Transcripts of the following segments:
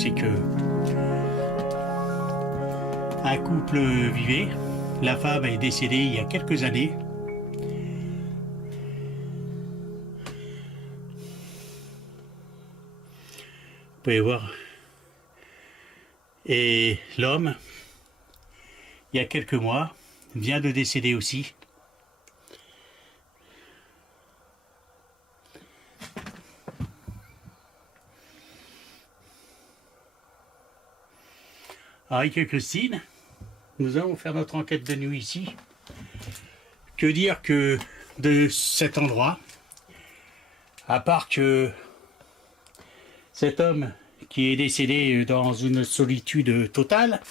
c'est que un couple vivait. La femme est décédée il y a quelques années. Vous pouvez voir. Et l'homme, il y a quelques mois, vient de décéder aussi. Avec Christine, nous allons faire notre enquête de nuit ici. Que dire que de cet endroit, à part que cet homme qui est décédé dans une solitude totale,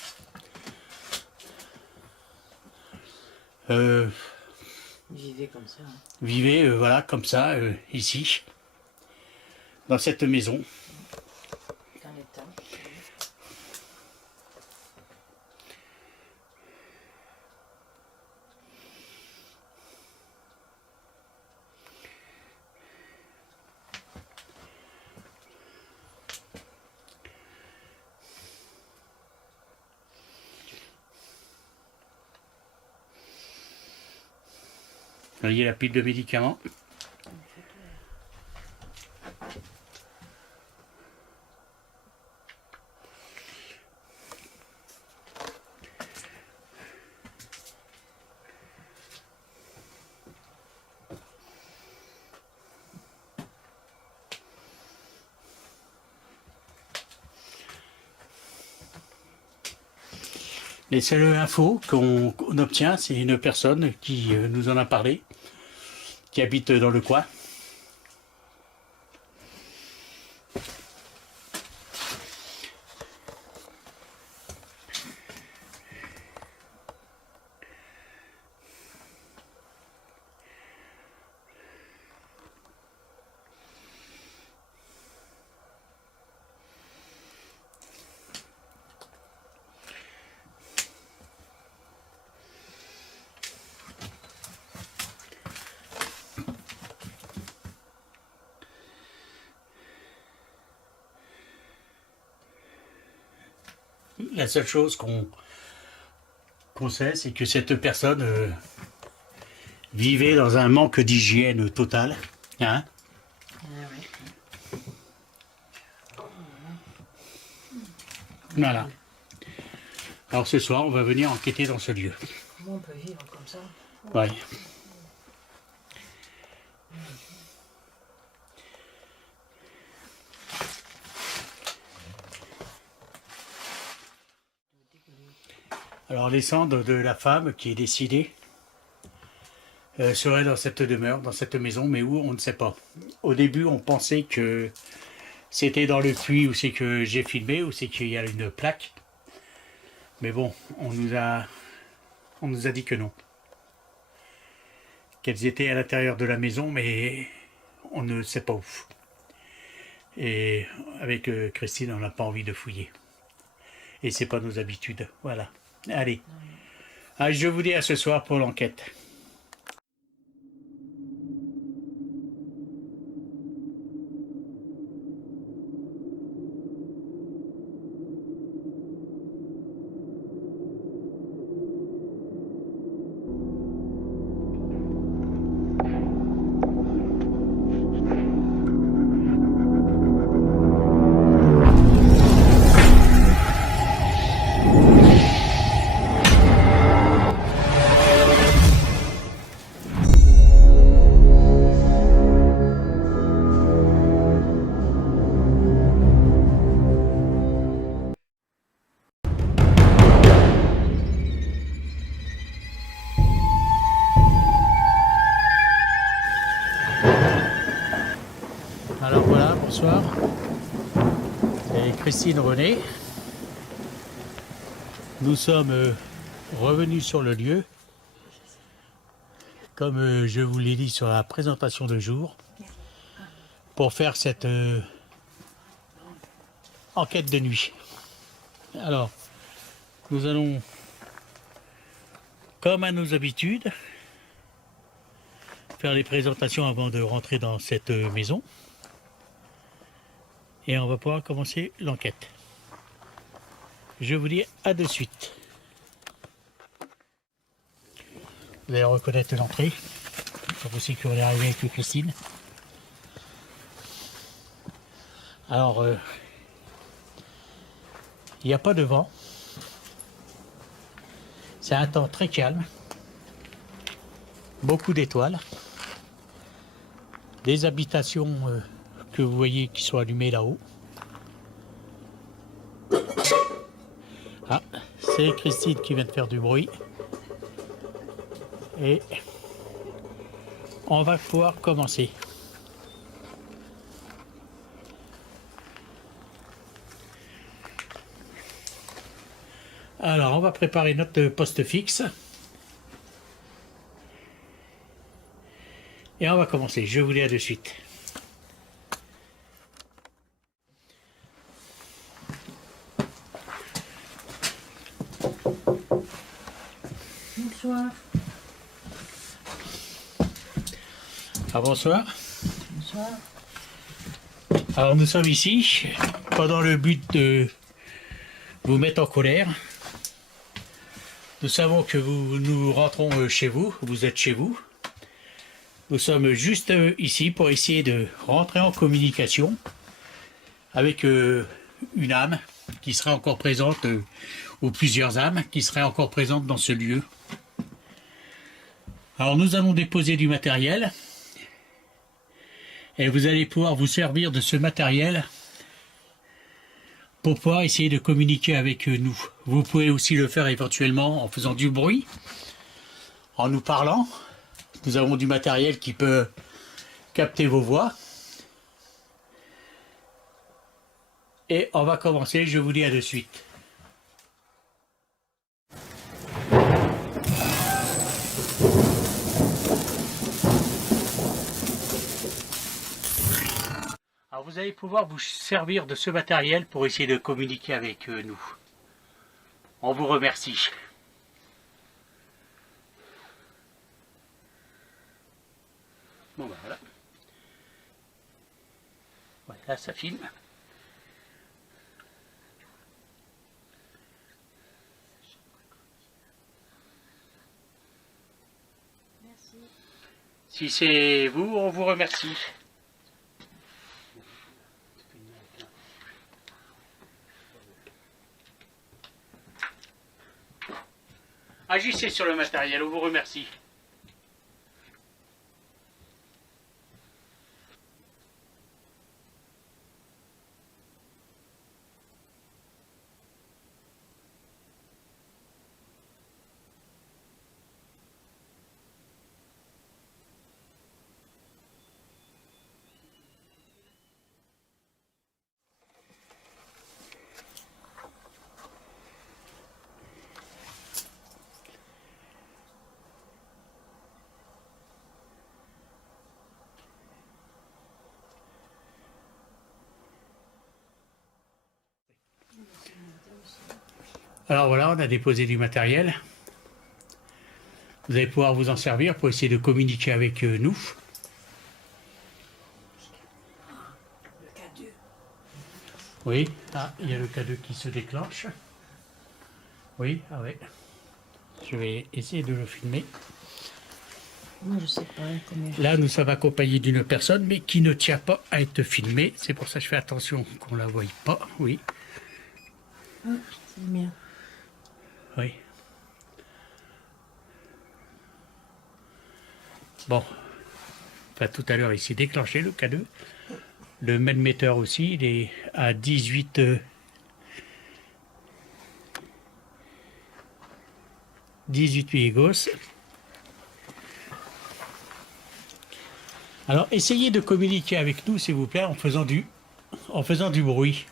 Vivez comme ça. Hein. vivait voilà comme ça ici, dans cette maison. Dans l'état. Vous voyez la pile de médicaments. Les seules infos qu'on obtient, c'est une personne qui nous en a parlé, qui habite dans le coin. La seule chose qu'on sait, c'est que cette personne vivait dans un manque d'hygiène total. Hein? Voilà. Alors ce soir, on va venir enquêter dans ce lieu. Comment on peut vivre comme ça? Ouais. Alors les cendres de la femme qui est décédée seraient dans cette demeure, dans cette maison, mais où on ne sait pas. Au début, on pensait que c'était dans le puits où c'est que j'ai filmé, où c'est qu'il y a une plaque. Mais bon, on nous a dit que non. Qu'elles étaient à l'intérieur de la maison, mais on ne sait pas où. Et avec Christine, on n'a pas envie de fouiller. Et c'est pas nos habitudes. Voilà. Allez. Ah, je vous dis à ce soir pour l'enquête. Alors voilà, bonsoir. Et Christine René. Nous sommes revenus sur le lieu. Comme je vous l'ai dit sur la présentation de jour, pour faire cette enquête de nuit. Alors, nous allons, comme à nos habitudes, faire les présentations avant de rentrer dans cette maison. Et on va pouvoir commencer l'enquête. je vous dis à de suite. Vous allez reconnaître l'entrée. C'est possible qu'on est arrivé avec Christine. Alors, il n'y a pas de vent. C'est un temps très calme. Beaucoup d'étoiles. Des habitations que vous voyez qui sont allumées là-haut. Ah, c'est Christine qui vient de faire du bruit. Et on va pouvoir commencer. Alors, on va préparer notre poste fixe. Et on va commencer. Je vous dis à de suite. Bonsoir. Ah, bonsoir. Bonsoir. Alors, nous sommes ici, pas dans le but de vous mettre en colère. Nous savons que nous rentrons chez vous, vous êtes chez vous. Nous sommes juste ici pour essayer de rentrer en communication avec une âme qui serait encore présente, ou plusieurs âmes qui seraient encore présentes dans ce lieu. Alors nous allons déposer du matériel et vous allez pouvoir vous servir de ce matériel pour pouvoir essayer de communiquer avec nous. Vous pouvez aussi le faire éventuellement en faisant du bruit, en nous parlant. Nous avons du matériel qui peut capter vos voix. Et on va commencer, je vous dis à de suite. Alors vous allez pouvoir vous servir de ce matériel pour essayer de communiquer avec nous. On vous remercie. Bon ben voilà. Voilà, ça filme. Merci. Si c'est vous, on vous remercie. Agissez sur le matériel, on vous remercie. Alors voilà, on a déposé du matériel. Vous allez pouvoir vous en servir pour essayer de communiquer avec nous. Le K2. Oui, ah, il y a le K2 qui se déclenche. Oui, ah ouais. Je vais essayer de le filmer. Moi, je sais pas combien. Là, nous sommes accompagnés d'une personne, mais qui ne tient pas à être filmée. C'est pour ça que je fais attention qu'on ne la voie pas. Oui, Ah, c'est le mien. oui. Bon. Enfin, tout à l'heure, il s'est déclenché, le K2. Le mètre-metteur aussi, il est à 18... 18 millégauss. Alors, essayez de communiquer avec nous, s'il vous plaît, en faisant du bruit.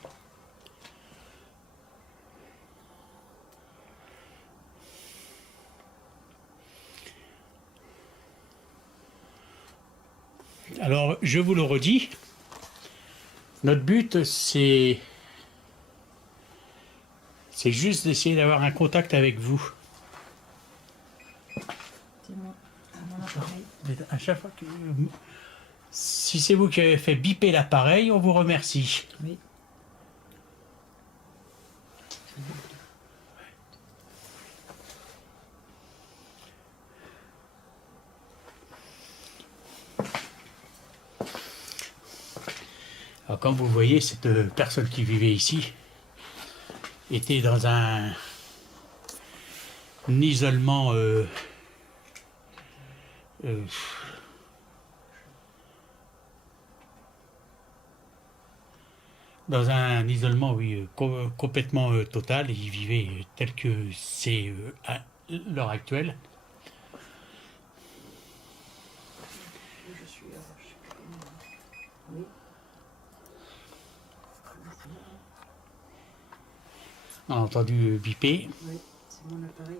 Alors, je vous le redis, notre but, c'est juste d'essayer d'avoir un contact avec vous. C'est mon appareil. Mais à chaque fois que... Si c'est vous qui avez fait biper l'appareil, on vous remercie. Oui. Alors, comme vous voyez, cette personne qui vivait ici était dans un isolement euh, dans un isolement, oui, complètement total. Il vivait tel que c'est à l'heure actuelle. Je suis, je sais plus comment. Oui. On a entendu biper. Oui, c'est mon appareil.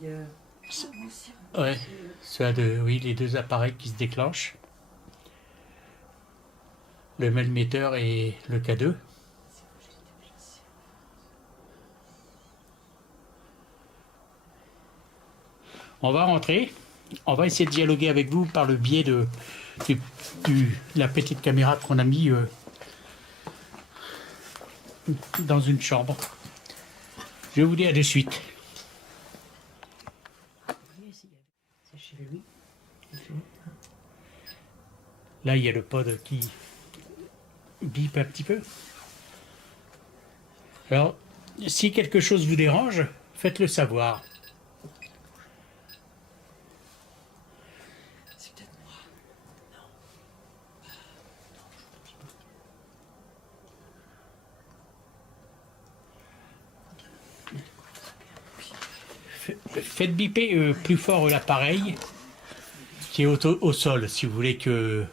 Il y a... moi aussi. Ouais, ceux de, oui, les deux appareils qui se déclenchent. Le Melmeter et le K2. On va rentrer. On va essayer de dialoguer avec vous par le biais de la petite caméra qu'on a mis dans une chambre. Je vous dis à de suite. C'est chez lui. Là, il y a le pod qui bip un petit peu. Alors, si quelque chose vous dérange, faites-le savoir. C'est peut-être moi. Faites biper plus fort l'appareil qui est au sol, si vous voulez qu'on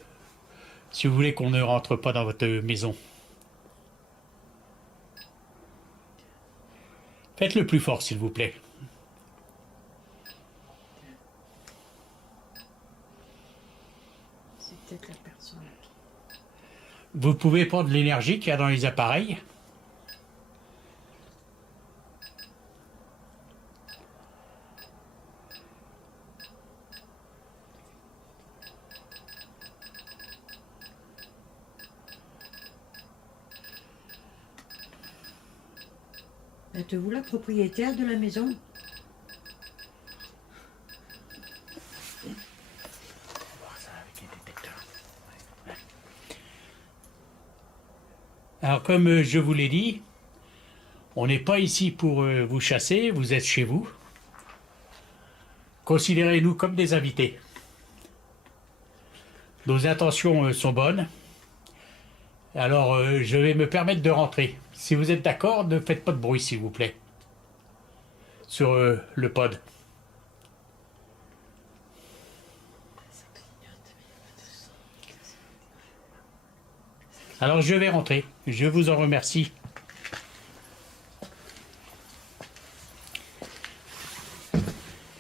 ne rentre pas dans votre maison. Faites-le plus fort, s'il vous plaît. C'est peut-être la personne. Vous pouvez prendre l'énergie qu'il y a dans les appareils. Êtes-vous la propriétaire de la maison? Alors, comme je vous l'ai dit, on n'est pas ici pour vous chasser, vous êtes chez vous. Considérez-nous comme des invités. Nos intentions sont bonnes. Alors, je vais me permettre de rentrer. Si vous êtes d'accord, ne faites pas de bruit, s'il vous plaît. Sur le pod. Alors, je vais rentrer. Je vous en remercie.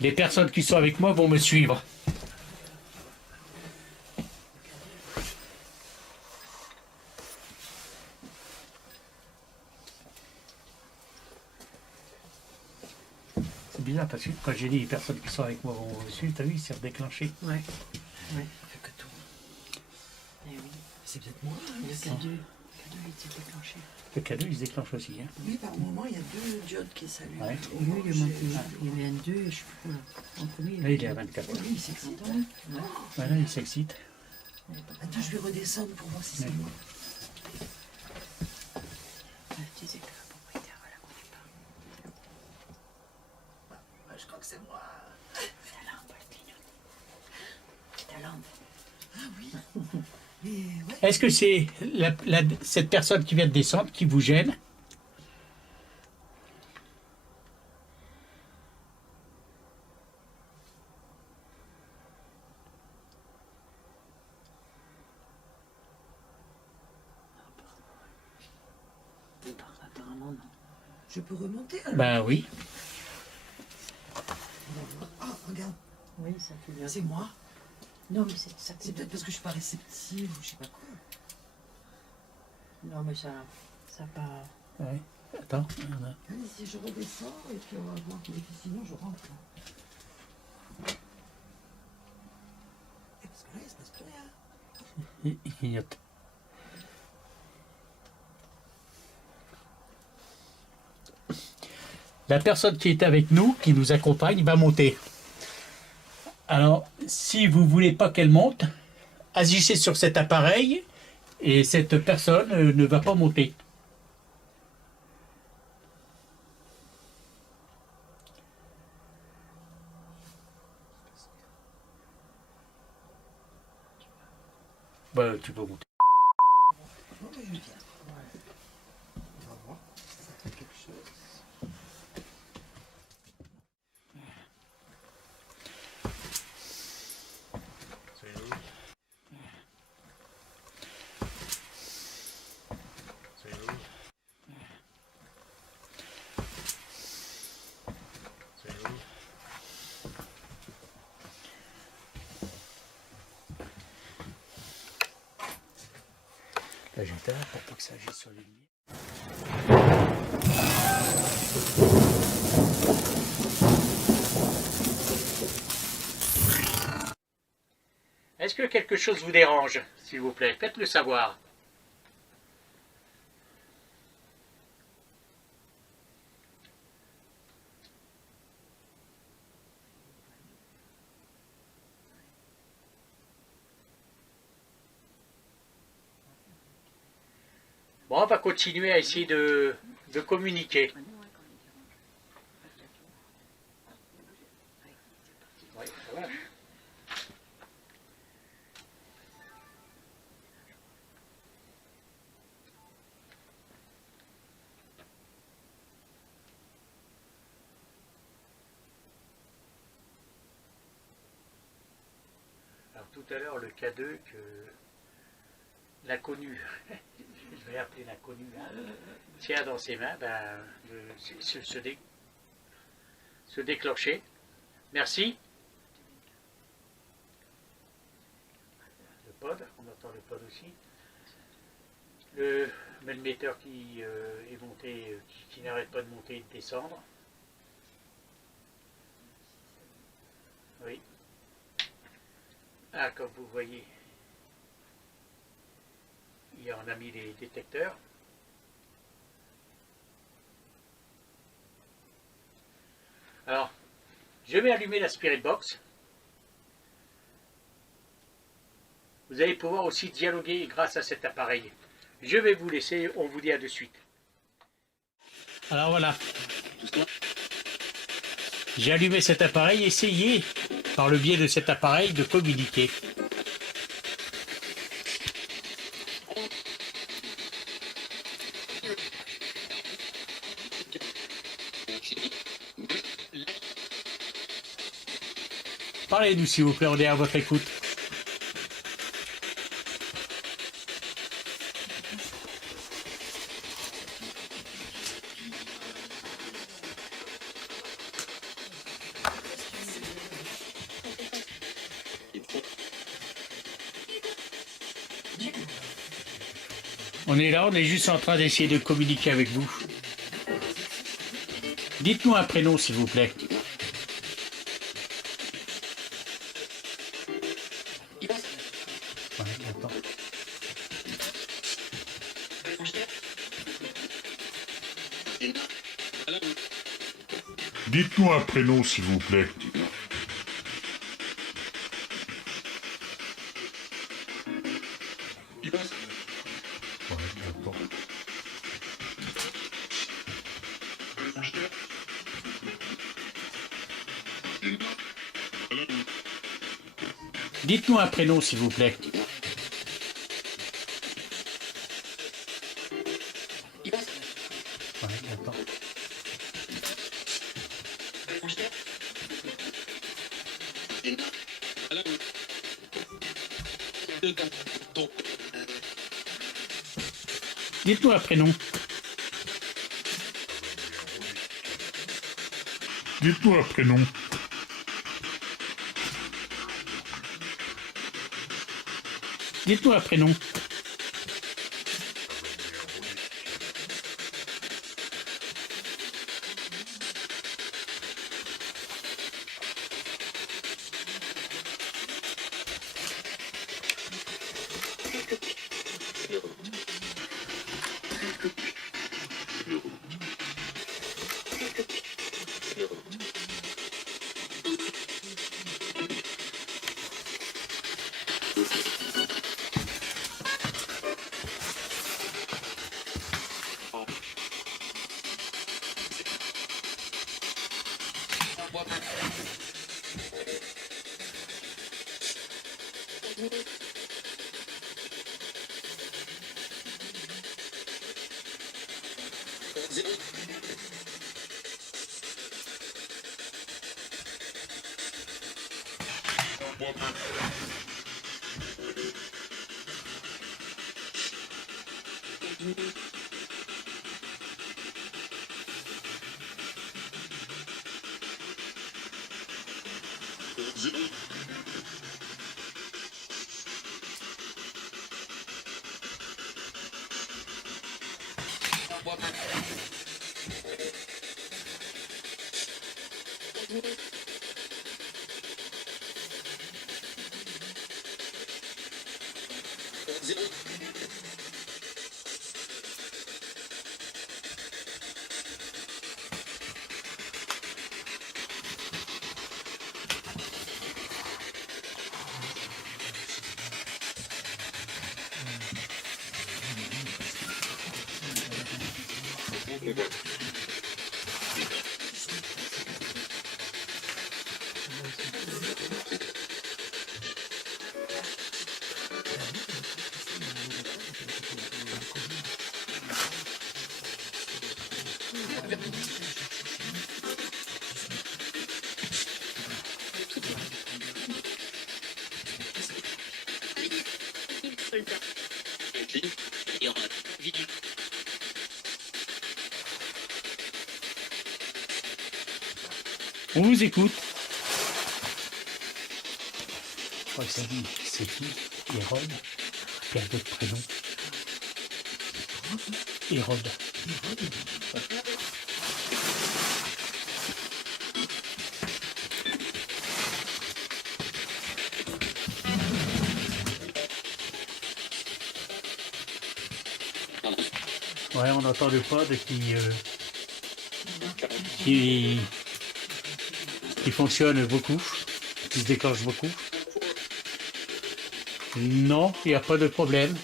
Les personnes qui sont avec moi vont me suivre. C'est bizarre parce que quand j'ai dit les personnes qui sont avec moi vont me suivre, t'as vu, il s'est redéclenché. Ouais. Ouais, ça fait que tout. Eh oui. C'est peut-être moi. Le K2. Le K2 il s'est déclenché. Le cadeau, il se déclenche aussi. Hein. Oui, par moment, il y a deux diodes qui s'allument. Ouais. Et lui, il est monté. Il y avait un 2 et je sais plus quoi. En premier, Là, il est à 24. Oui, il s'excite. Ouais. Voilà, il s'excite. Attends, je vais redescendre pour voir si c'est Ouais. moi. Tu disais que la propriétaire, voilà, qu'on n'est pas. Je crois que c'est moi. La lampe, elle clignote. Ta lampe. Ah oui. Mais ouais. Est-ce que c'est cette personne qui vient de descendre qui vous gêne? Apparemment, non. Je peux remonter alors. Ben oui. Ah, regarde, Oui, ça clignote. c'est moi. Non, mais ça C'est clignote. peut-être parce que je suis pas réceptive ou je sais pas quoi. Non, mais ça pas. Ouais. Attends. Voilà. Allez, si je redescends et puis on va voir. Et puis sinon, je rentre. Et parce que là, il se passe plus rien. Il clignote. La personne qui est avec nous, qui nous accompagne, va monter. Alors, si vous voulez pas qu'elle monte, agissez sur cet appareil Et cette personne ne va pas monter. Bah, tu peux monter. Non, mais je viens. Ouais. On va voir. Ça fait quelque chose. Là, j'éteins pour pas que ça agisse sur les lumières. Est-ce que quelque chose vous dérange, s'il vous plaît? Faites-le savoir. Bon, on va continuer à essayer de communiquer. Oui, voilà. Alors tout à l'heure, le K2 que l'inconnu, je vais appeler l'inconnu, hein, tient dans ses mains, ben, se déclencher. Merci. Le pod, on entend le pod aussi. Le melmetteur qui est monté, qui n'arrête pas de monter et de descendre. Oui. Ah, comme vous voyez, on a mis les détecteurs. Alors, je vais allumer la Spirit Box. Vous allez pouvoir aussi dialoguer grâce à cet appareil. Je vais vous laisser, on vous dit à de suite. Alors voilà. J'ai allumé cet appareil, essayez par le biais de cet appareil de communiquer. Parlez-nous s'il vous plaît, on est à votre écoute. On est là, on est juste en train d'essayer de communiquer avec vous. Dites-nous un prénom s'il vous plaît. Ouais, attends. Dites-nous un prénom, s'il vous plaît. Dites-nous un prénom s'il vous plaît. Ouais, attends. Dites-nous un prénom. Dites-nous un prénom. Dites-nous un prénom. On vous écoute. Je crois que ça dit, c'est qui? Hérode. Quel d'autre prénom? Hérode. Ouais, on entend le pod qui fonctionne beaucoup, qui se déclenche beaucoup. Non, il n'y a pas de problème.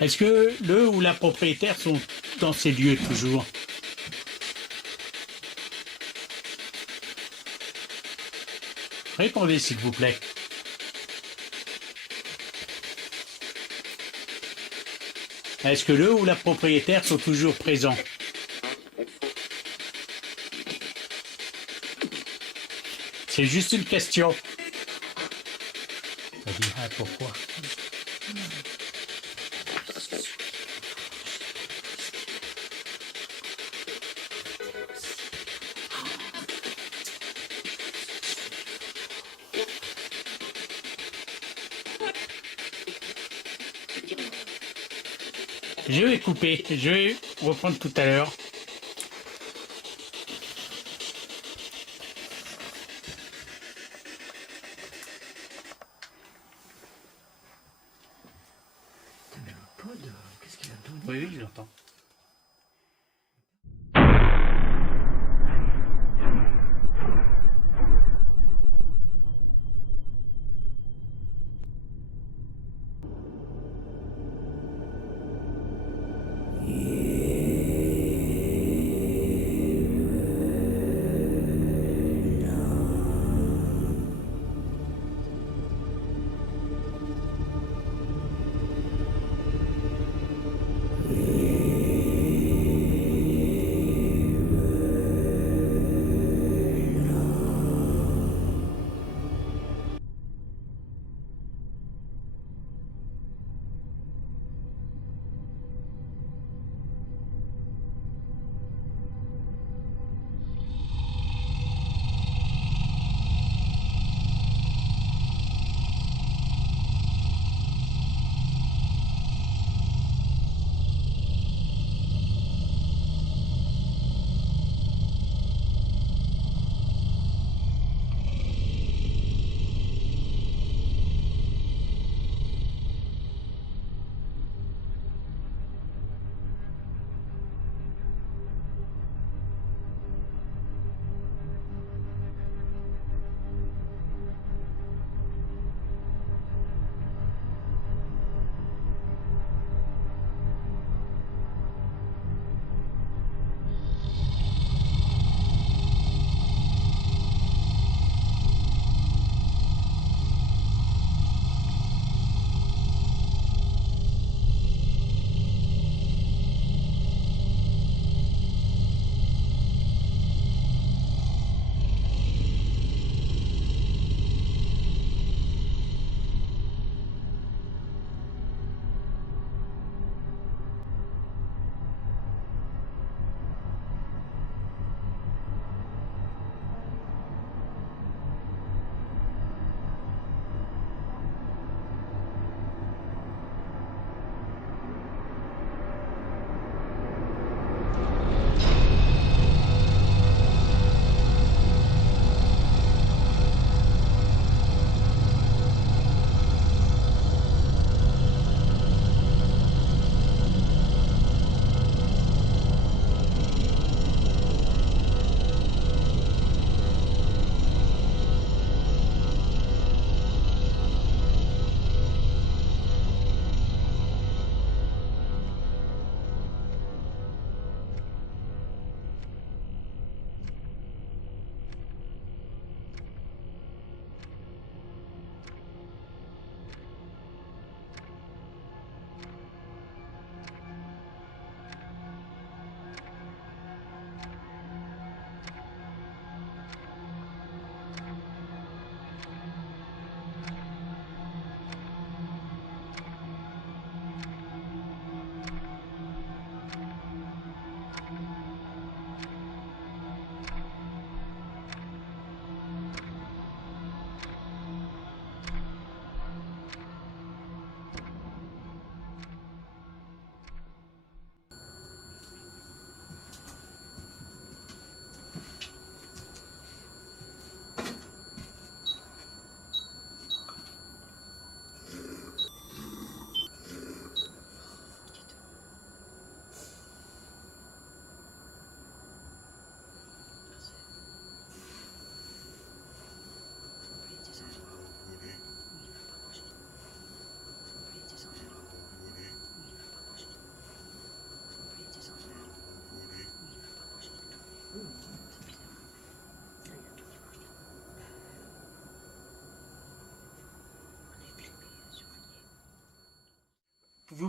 Est-ce que le ou la propriétaire sont dans ces lieux toujours? Répondez s'il vous plaît. Est-ce que le ou la propriétaire sont toujours présents? C'est juste une question. On dira pourquoi. Je vais couper, je vais reprendre tout à l'heure. Mais le pod, qu'est-ce qu'il a donné? Oui, oui, j'entends.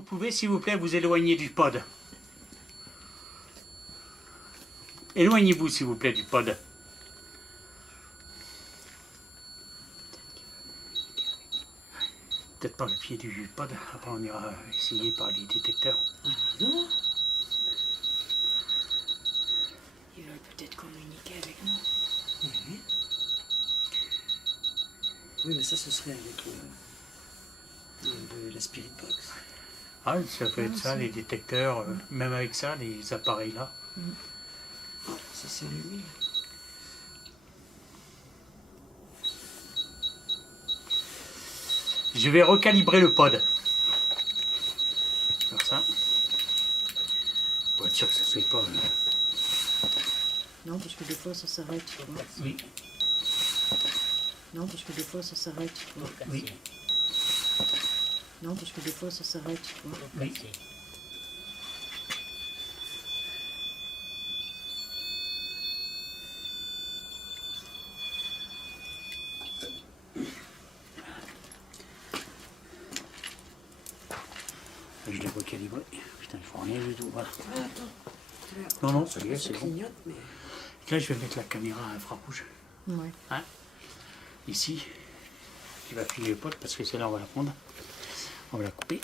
vous pouvez, s'il vous plaît, vous éloigner du pod. Éloignez-vous, s'il vous plaît, du pod. Peut-être pas le pied du pod. Après, on ira essayer par les détecteurs. Non. Ils veulent peut-être communiquer avec nous. Oui. Oui, mais ça, ce serait avec la Spirit Box. Ah, ça peut être ça, les détecteurs. Même avec ça, les appareils-là. Ça, c'est lui. Je vais recalibrer le pod. Comme ça. Pour être sûr que ça ne soit pas... Non, parce que des fois, ça s'arrête, tu vois. Oui, Non, parce que des fois, ça s'arrête, tu vois. oui, Non, parce que des fois, ça s'arrête, tu vois. oui. Je l'ai recalibré. Putain, il faut rien du tout. Voilà. Ah, attends. Non, non, ça y est, Ça c'est bon. clignote, mais... Là, je vais mettre la caméra à infrarouge. Ouais. Hein, ici. Il va filer le pot parce que c'est là on va la prendre. On va la couper.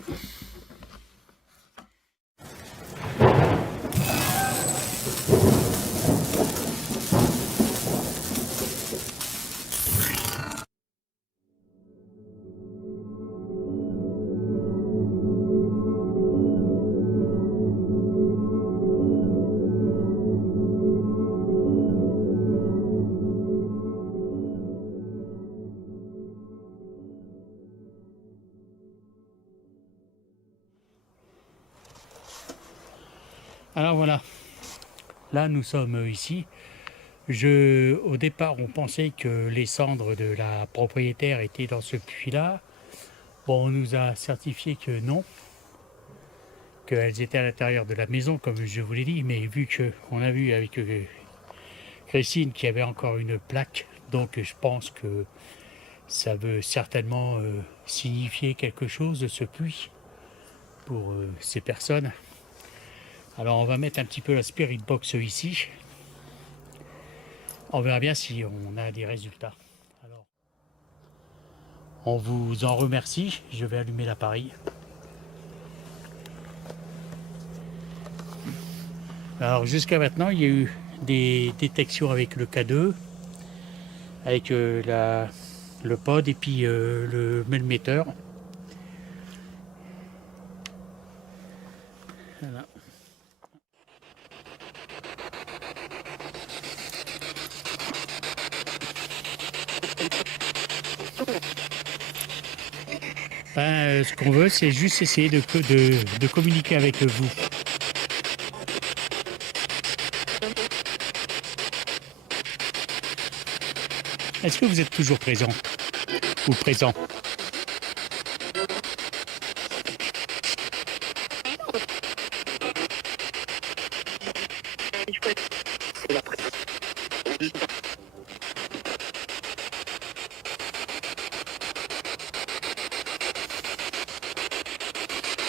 Alors voilà, là nous sommes ici. Au départ, on pensait que les cendres de la propriétaire étaient dans ce puits-là. Bon, on nous a certifié que non, qu'elles étaient à l'intérieur de la maison, comme je vous l'ai dit, mais vu qu'on a vu avec Christine qu'il y avait encore une plaque, donc je pense que ça veut certainement signifier quelque chose de ce puits pour ces personnes. Alors on va mettre un petit peu la Spirit Box ici. On verra bien si on a des résultats. Alors, on vous en remercie. Je vais allumer l'appareil. Alors jusqu'à maintenant, il y a eu des détections avec le K2, avec le pod et puis le melmetteur. Voilà. Ce qu'on veut, c'est juste essayer de communiquer avec vous. Est-ce que vous êtes toujours présent ou présent?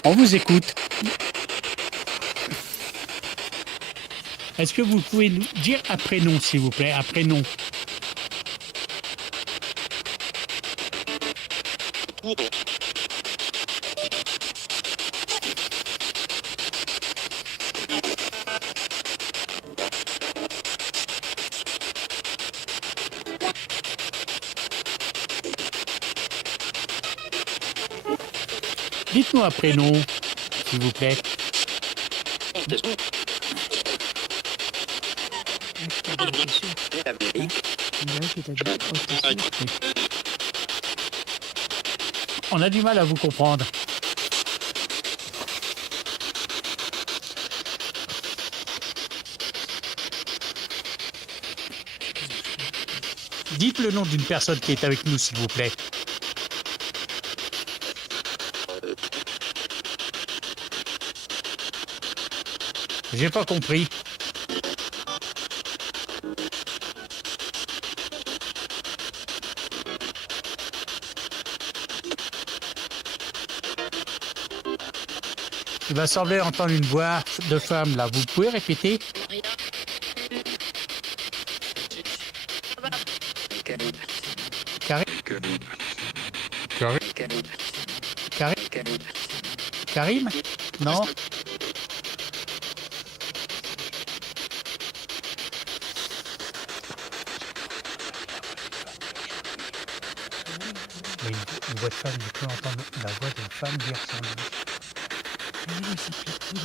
On vous écoute. Est-ce que vous pouvez nous dire un prénom, s'il vous plaît, un prénom? Dites-nous un prénom, s'il vous plaît. On a du mal à vous comprendre. Dites le nom d'une personne qui est avec nous, s'il vous plaît. J'ai pas compris. m'a semblé entendre une voix de femme là. Vous pouvez répéter? Karim? Karim? Non? Oui, une voix de femme, je peux entendre la voix d'une femme dire son nom. Oui, c'est plus cool.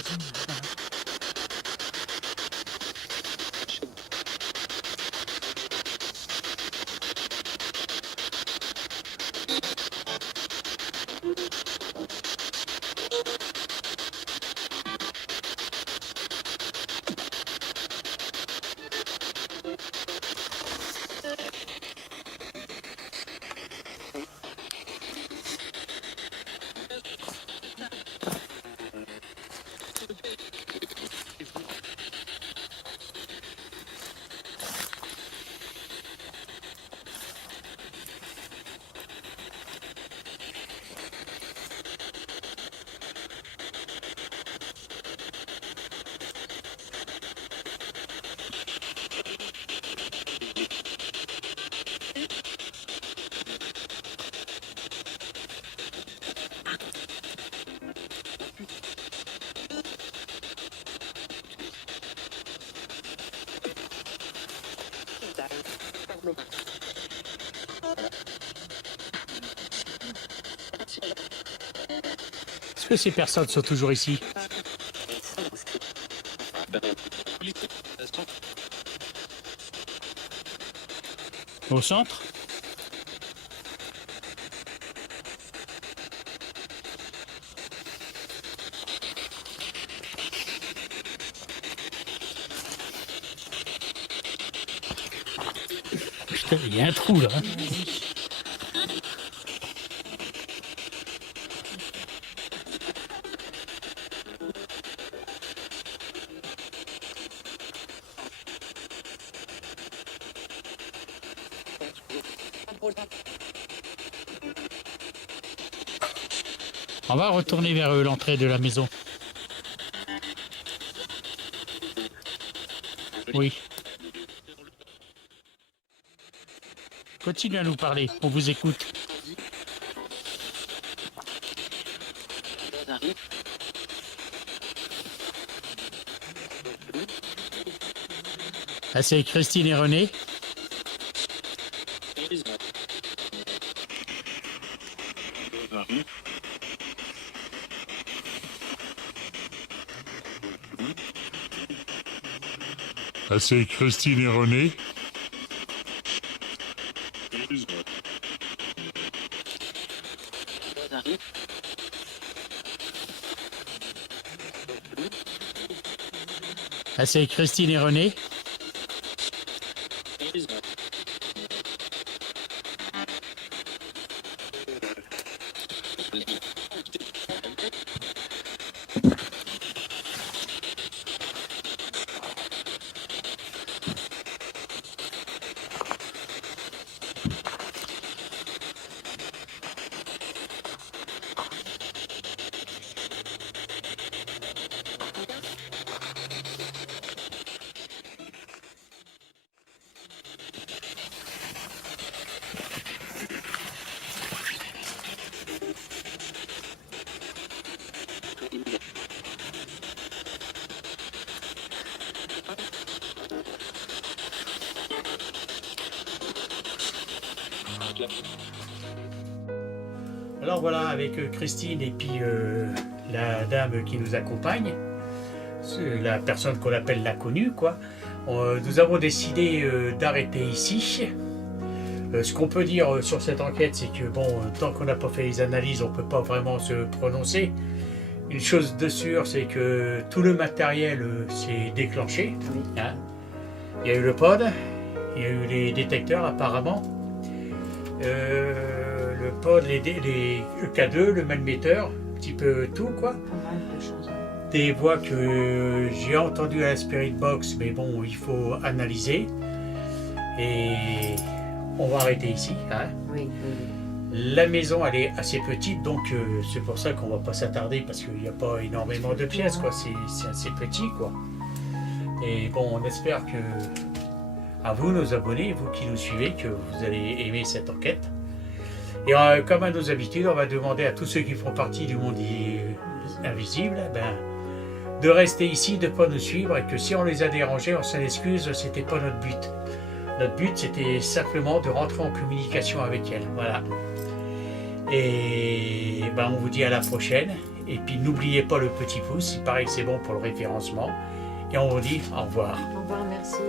Est-ce que ces personnes sont toujours ici? Au centre? Putain, il y a un trou là. On va retourner vers l'entrée de la maison. Oui. Continue à nous parler, on vous écoute. Ah, c'est Christine et René. Ah, c'est Christine et René. Ah, c'est Christine et René. Alors voilà, avec Christine et puis la dame qui nous accompagne, la personne qu'on appelle la connue, quoi, nous avons décidé d'arrêter ici. Ce qu'on peut dire sur cette enquête, c'est que bon, tant qu'on n'a pas fait les analyses, on ne peut pas vraiment se prononcer. Une chose de sûre, c'est que tout le matériel s'est déclenché. Oui. Hein. Il y a eu le pod, il y a eu les détecteurs apparemment. Le pod, le K2, le magnéteur, un petit peu tout quoi. Pas mal de choses. Des voix que j'ai entendues à la Spirit Box, mais bon, il faut analyser. Et on va arrêter ici. Hein. Oui, oui, La maison, elle est assez petite, donc c'est pour ça qu'on va pas s'attarder, parce qu'il n'y a pas énormément de pièces, quoi. C'est assez petit, quoi. Et bon, on espère que, à vous, nos abonnés, vous qui nous suivez, que vous allez aimer cette enquête. Et comme à nos habitudes, on va demander à tous ceux qui font partie du monde invisible, de rester ici, de ne pas nous suivre, et que si on les a dérangés, on s'en excuse, c'était pas notre but. Notre but, c'était simplement de rentrer en communication avec elles. Voilà. Et on vous dit à la prochaine. Et puis n'oubliez pas le petit pouce, il paraît que c'est bon pour le référencement. Et on vous dit au revoir. Au revoir, merci.